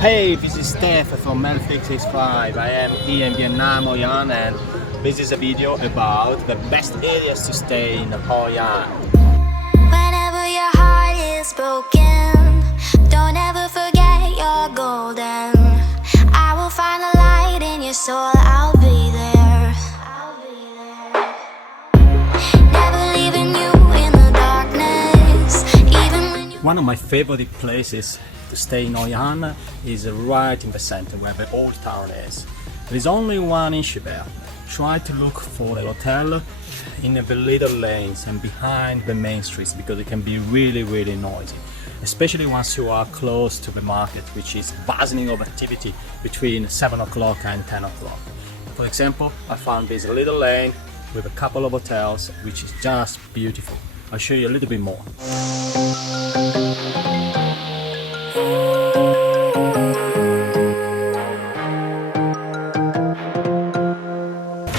Hey, this is Steph from L365. I am here in Vietnam, Hoi An, and this is a video about the best areas to stay in Hoi An. Whenever your heart is broken, don't ever forget you're golden. I will find a light in your soul, I'll be there. Never leaving you in the darkness, even when you... One of my favorite places to stay in Hoi An is right in the center where the old town is. There is only one issue there. Try to look for a hotel in the little lanes and behind the main streets, because it can be really noisy, especially once you are close to the market, which is buzzing of activity between 7 o'clock and 10 o'clock. For example, I found this little lane with a couple of hotels, which is just beautiful. I'll show you a little bit more.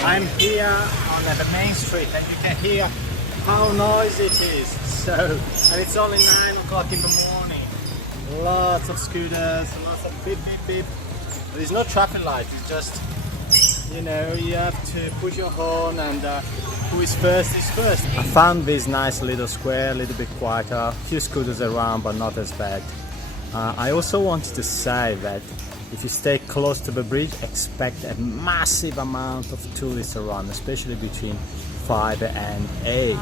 I'm here on the main street and you can hear how noisy it is. And it's only 9 o'clock in the morning. Lots of scooters, lots of beep beep beep. There's no traffic light, it's just, you know, you have to push your horn and who is first is first. I found this nice little square, a little bit quieter, a few scooters around but not as bad. I also wanted to say that if you stay close to the bridge, expect a massive amount of tourists around, especially between 5 and 8.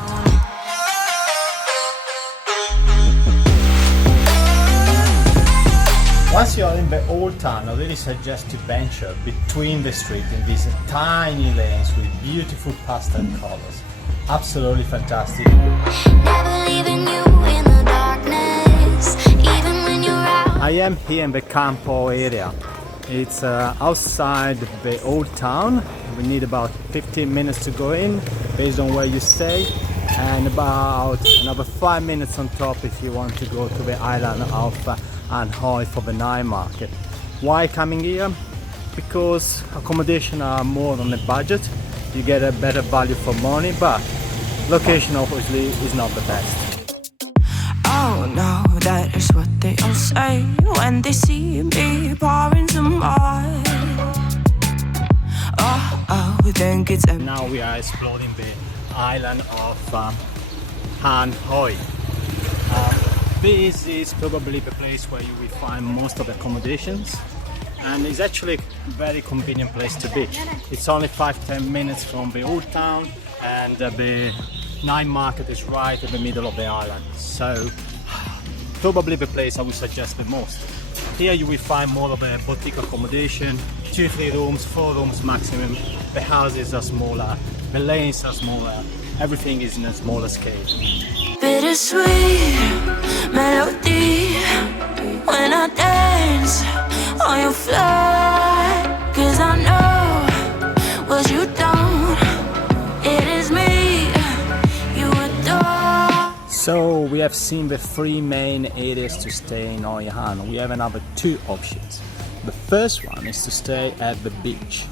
Once you're in the old town, I really suggest to venture between the street in these tiny lanes with beautiful pastel colors. Absolutely fantastic. Never leaving you in the darkness, even when you're out. I am here in the Campo area. It's outside the old town. We need about 15 minutes to go in based on where you stay, and about another 5 minutes on top if you want to go to the island of An Hoi for the night market. Why coming here? Because accommodation are more on the budget. You get a better value for money, but location obviously is not the best. Oh no, that is what they all say when they see me pouring some oil. Oh, think it's empty. Now we are exploring the island of An Hoi. This is probably the place where you will find most of the accommodations, and it's actually a very convenient place to be. It's only 5-10 minutes from the old town, and the night market is right in the middle of the island. So probably the place I would suggest the most. Here you will find more of a boutique accommodation, 2-3 rooms, 4 rooms maximum. The houses are smaller, the lanes are smaller, everything is in a smaller scale. Bittersweet melody when I dance on your floor, 'cause I know what you don't, it is me you adore. So we have seen the 3 main areas to stay in Hoi An. We have another 2 options. The first one is to stay at the beach.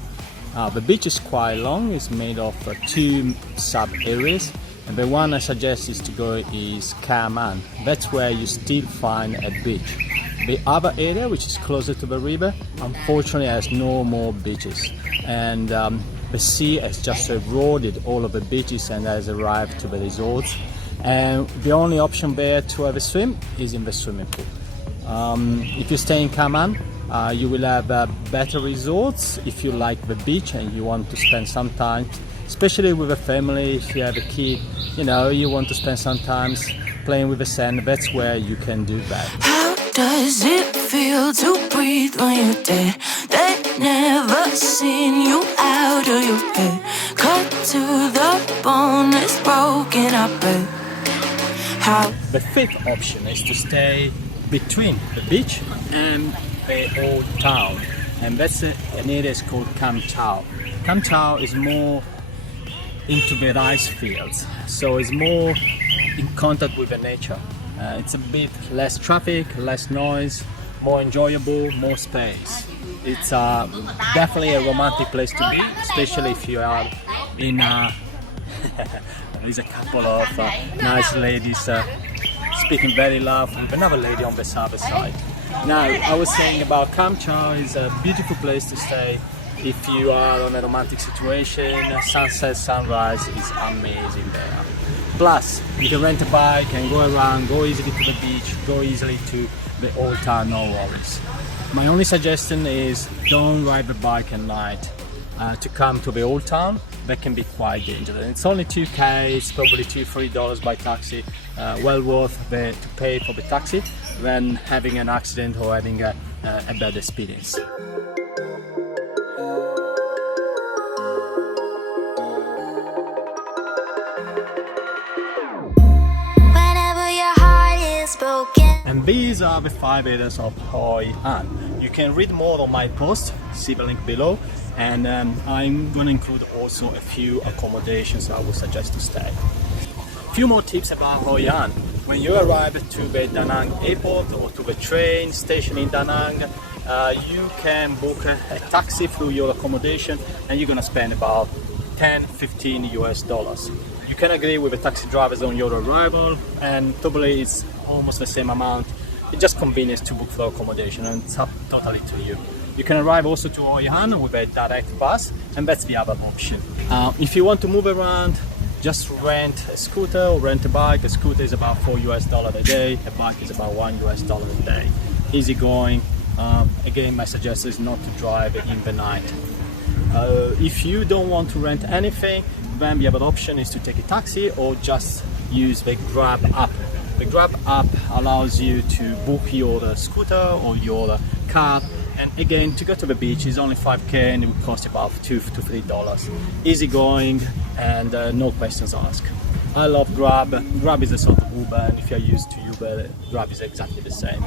The beach is quite long, it's made of 2 sub areas. And the one I suggest is to go is Cam Thanh. That's where you still find a beach. The other area, which is closer to the river, unfortunately has no more beaches. And the sea has just eroded all of the beaches and has arrived to the resorts. And the only option there to have a swim is in the swimming pool. If you stay in Cam Thanh, you will have better resorts if you like the beach and you want to spend some time, especially with a family. If you have a kid, you know, you want to spend some time playing with the sand, that's where you can do that. How does it feel to breathe when you're dead? They never seen you out of your head. Cut to the bone, it's broken up. How? The 5th option is to stay between the beach and the old town, and that's an area called Campo. Campo is more into the rice fields, so it's more in contact with the nature. It's a bit less traffic, less noise, more enjoyable, more space. It's definitely a romantic place to be, especially if you are in there's a couple of nice ladies speaking very loud with another lady on the other side. Now, I was saying about Campo is a beautiful place to stay if you are on a romantic situation. Sunset, sunrise is amazing there. Plus, you can rent a bike and go around, go easily to the beach, go easily to the old town, no worries. My only suggestion is don't ride the bike at night to come to the old town. That can be quite dangerous. It's only $2K, it's probably $2-3 by taxi. Well worth to pay for the taxi than having an accident or having a bad experience. Whenever your heart is broken. And these are the 5 areas of Hoi An. You can read more on my post, see the link below, and I'm going to include also a few accommodations I would suggest to stay. A few more tips about Hoi An. When you arrive to the Da Nang airport or to the train station in Da Nang, you can book a taxi through your accommodation and you're going to spend about $10-15 US. You can agree with the taxi drivers on your arrival and probably it's almost the same amount. It's just convenience to book for accommodation and it's up totally to you. You can arrive also to Hoi An with a direct bus and that's the other option. If you want to move around, just rent a scooter or rent a bike. A scooter is about $4 US a day, a bike is about $1 US a day. Easy going. Again, my suggestion is not to drive in the night. If you don't want to rent anything, then the other option is to take a taxi or just use the Grab app. The Grab app allows you to book your scooter or your car, and again, to go to the beach is only $5K and it will cost about $2-3. Easy going and no questions asked. I love Grab. Grab is a sort of Uber, and if you're used to Uber, Grab is exactly the same.